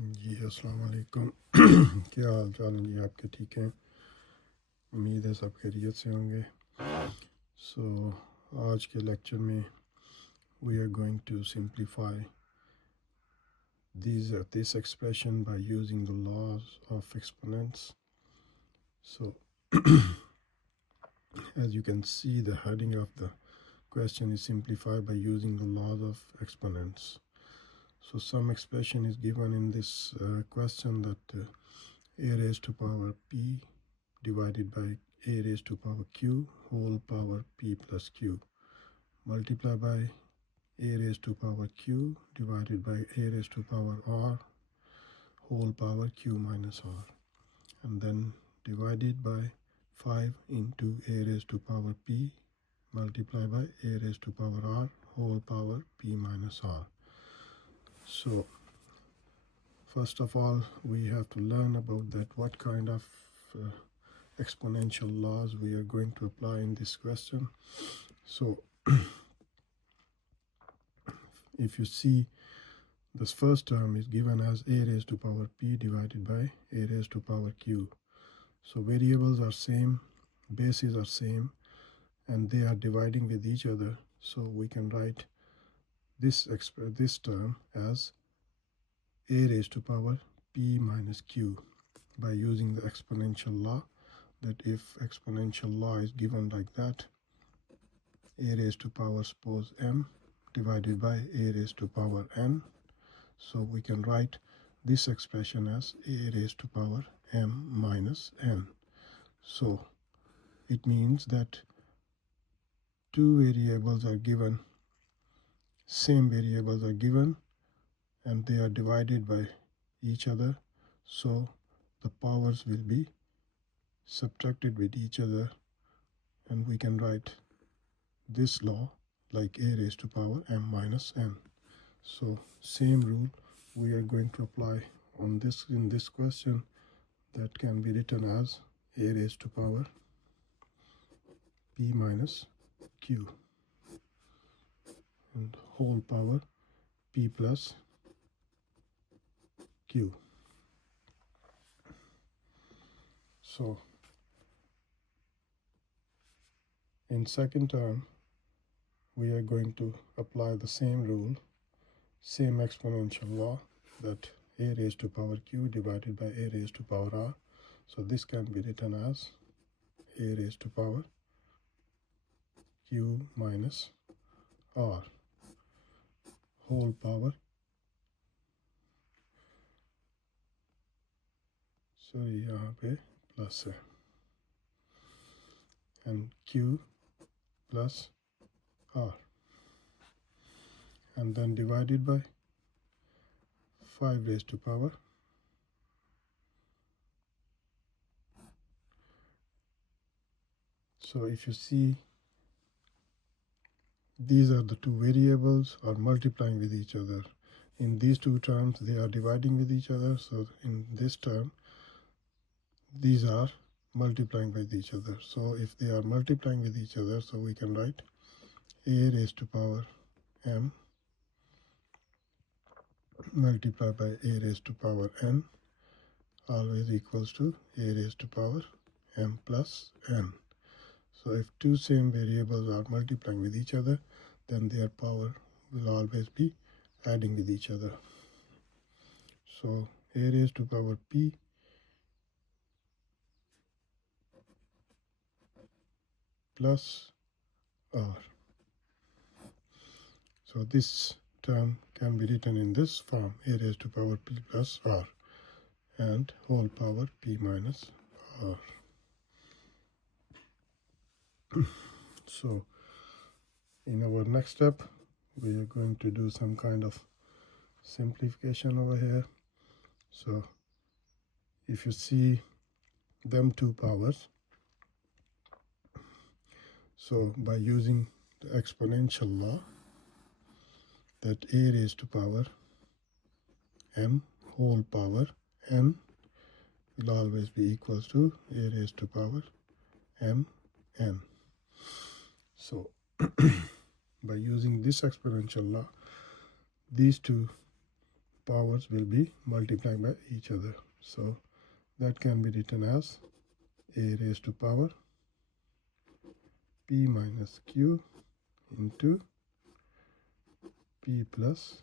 जी अस्सलाम वालेकुम। क्या हाल चाल है जी आपके? ठीक हैं, उम्मीद है सब खैरियत से होंगे। सो आज के लेक्चर में we are going to simplify this expression by using the laws of exponents. So as you can see, the heading of the question is simplified by using the laws of exponents. So some expression is given in this question that a raised to power p divided by a raised to power q whole power p plus q multiply by a raised to power q divided by a raised to power r whole power q minus r, and then divided by 5 into a raised to power p multiply by a raised to power r whole power p minus r. So first of all, we have to learn about that what kind of exponential laws we are going to apply in this question. So if you see, this first term is given as a raised to power p divided by a raised to power q. So variables are same, bases are same, and they are dividing with each other. So we can write this term as a raised to power p minus q by using the exponential law, that if exponential law is given like that, a raised to power suppose m divided by a raised to power n, so we can write this expression as a raised to power m minus n. So it means that two variables are given, same variables are given, and they are divided by each other, so the powers will be subtracted with each other, and we can write this law like a raised to power m minus n. So same rule we are going to apply on this in this question, that can be written as a raised to power p minus q and whole power p plus q. So in second term, we are going to apply the same rule, same exponential law, that a raised to power q divided by a raised to power r. So this can be written as a raised to power q minus r whole power, sorry यहाँ पे plus है, and q plus r, and then divided by 5 raised to power so if you see, these are the two variables are multiplying with each other. In these two terms they are dividing with each other, so in this term these are multiplying with each other. So if they are multiplying with each other, so we can write a raised to power m multiplied by a raised to power n always equals to a raised to power m plus n. So if two same variables are multiplying with each other, then their power will always be adding with each other. So a raised to power p plus r. So this term can be written in this form, a raised to power p plus r and whole power p minus r. So in our next step, we are going to do some kind of simplification over here. So if you see them two powers, so by using the exponential law, that a raised to power m whole power n will always be equals to a raised to power m n. So by using this exponential law, these two powers will be multiplied by each other. So that can be written as a raised to power p minus q into p plus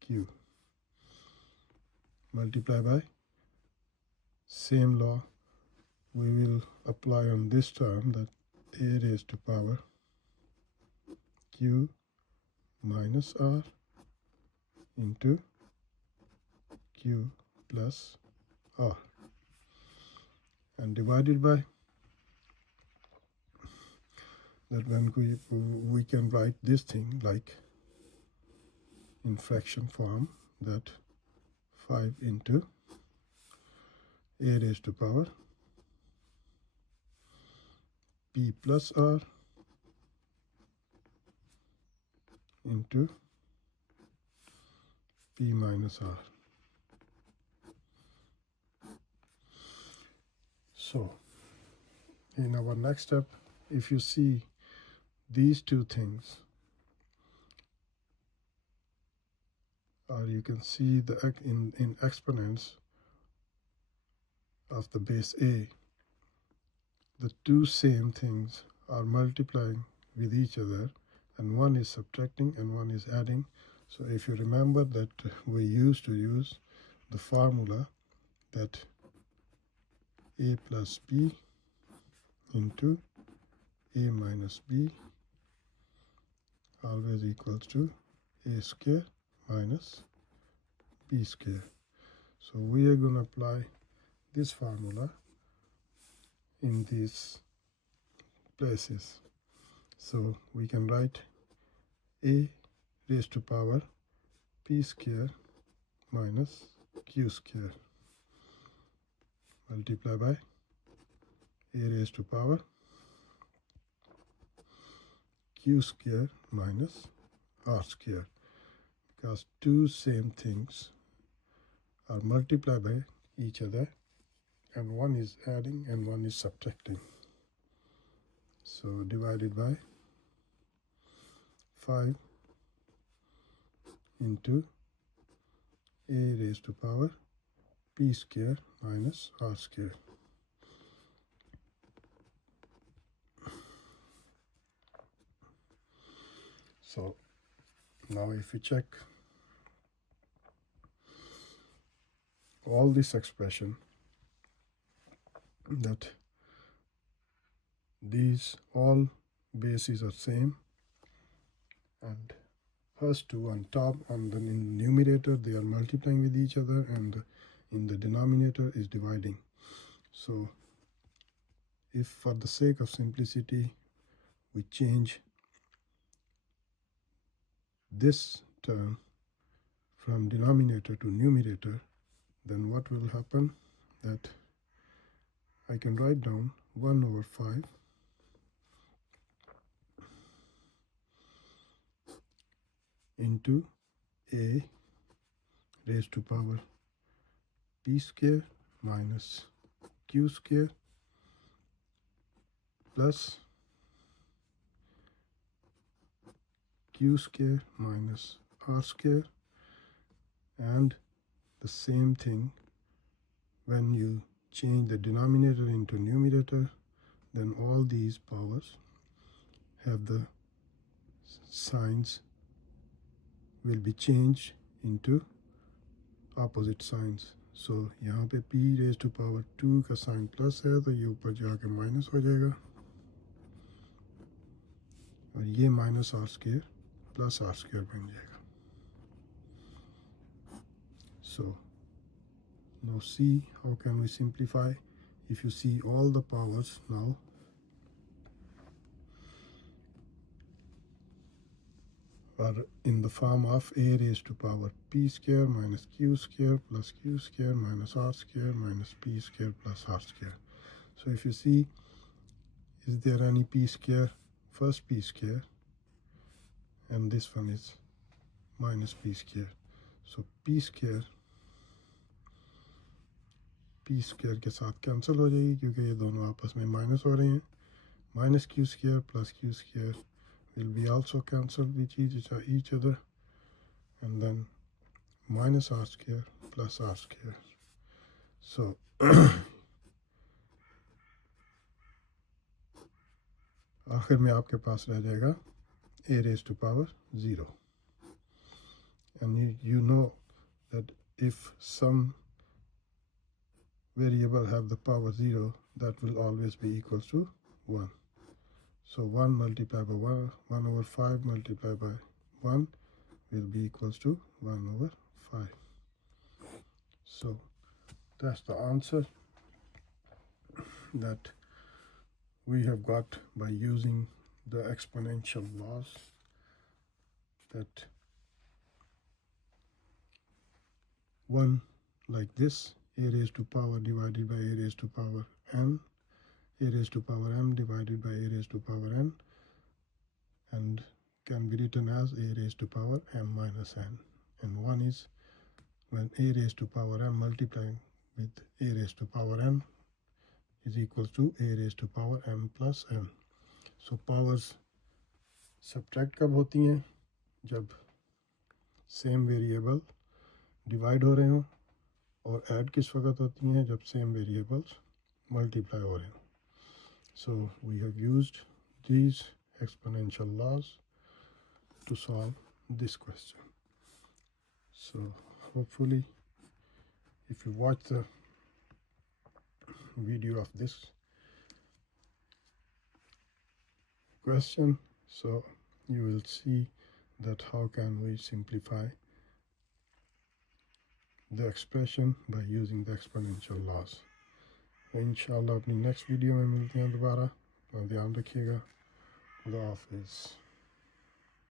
q, multiply by same law we will apply on this term, that a raised to power q minus r into q plus r, and divided by that. When we can write this thing like in fraction form, that 5 into a raised to power p plus r into p minus r. So in our next step, if you see these two things, or you can see the in exponents of the base a, the two same things are multiplying with each other, and one is subtracting and one is adding. So if you remember that we used to use the formula that a plus b into a minus b always equals to a square minus b square. So we are going to apply this formula in these places. So we can write a raised to power p square minus q square, multiply by a raised to power q square minus r square, because two same things are multiplied by each other, and one is adding and one is subtracting. So divided by 5 into a raised to power p square minus r square. So now if we check all this expression, that these all bases are same, and first two on top, and then in the numerator they are multiplying with each other, and in the denominator is dividing. So if for the sake of simplicity we change this term from denominator to numerator, then what will happen, that I can write down 1 over 5 into a raised to power p square minus q square plus q square minus r square. And the same thing, when you change the denominator into numerator, then all these powers have the signs will be changed into opposite signs. So यहाँ पे p raised to power 2 का sign plus है, तो ये ऊपर जाके minus हो जाएगा, और ये minus R square plus R square बन जाएगा. So now see how can we simplify. If you see all the powers now are in the form of a raised to power p square minus q square plus q square minus r square minus p square plus r square. So if you see, is there any p square? First p square, and this one is minus p square. So p square के साथ cancel हो जाएगी, क्योंकि ये दोनों आपस में minus हो रहे हैं. Minus q square plus q square will be also cancelled with each other, and then minus r square plus r square. So आखिर में आपके पास रह जाएगा a raised to power 0. And you know that if some variable have the power 0, that will always be equal to 1. So 1 multiplied by 1 over 5 multiplied by 1 will be equals to 1 over 5. So that's the answer that we have got by using the exponential laws, that 1 like this, a raised to power divided by a raised to power n, a raised to power m divided by a raised to power n, and can be written as a raised to power m minus n. And 1 is when a raised to power m multiplying with a raised to power m is equal to a raised to power m plus m. So powers subtract कब होती हैं? जब same variable divide हो रहे हों, और add किस वक्त होती हैं? जब सेम वेरिएबल्स मल्टीप्लाई हो रहे हों. So we have used these exponential laws to solve this question. So hopefully if you watch the video of this question, so you will see that how can we simplify the expression by using the exponential laws. इंशाल्लाह अपनी next video में मिलते हैं दोबारा, और ध्यान रखिएगा. खुदा हाफिज़.